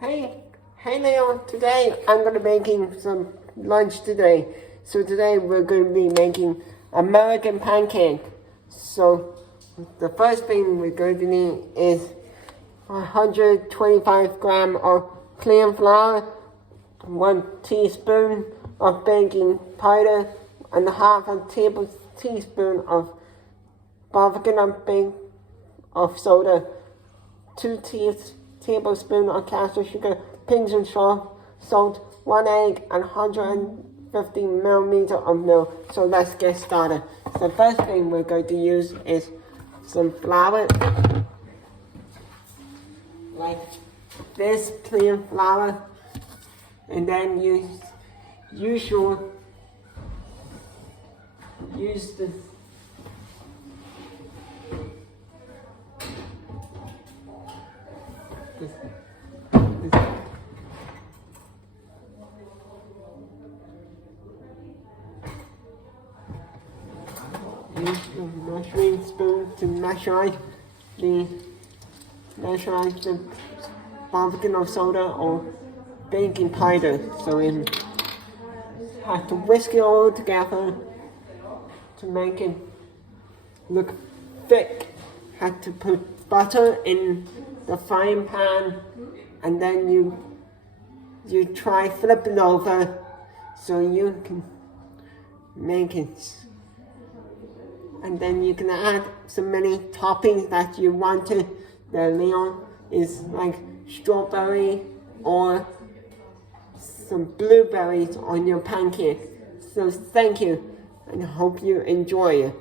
Hey Leo, today I'm going to be making some lunch today. So today we're going to be making American pancake. So the first thing we're going to need is 125 grams of clean flour, 1 teaspoon of baking powder, and half a tablespoon of barbecue of soda, 2 tablespoons of castor sugar, pinch of salt, 1 egg, and 150 milliliters of milk. So let's get started. The first thing we're going to use is some flour, like this plain flour, and then use the measuring spoon to measure the barbecue of soda or baking powder. So we have to whisk it all together to make it look thick. Have to put butter in the frying pan, and then you try flip it over so you can make it. And then you can add so many toppings that you want to. The Leon is like strawberry or some blueberries on your pancake. So thank you, and hope you enjoy it.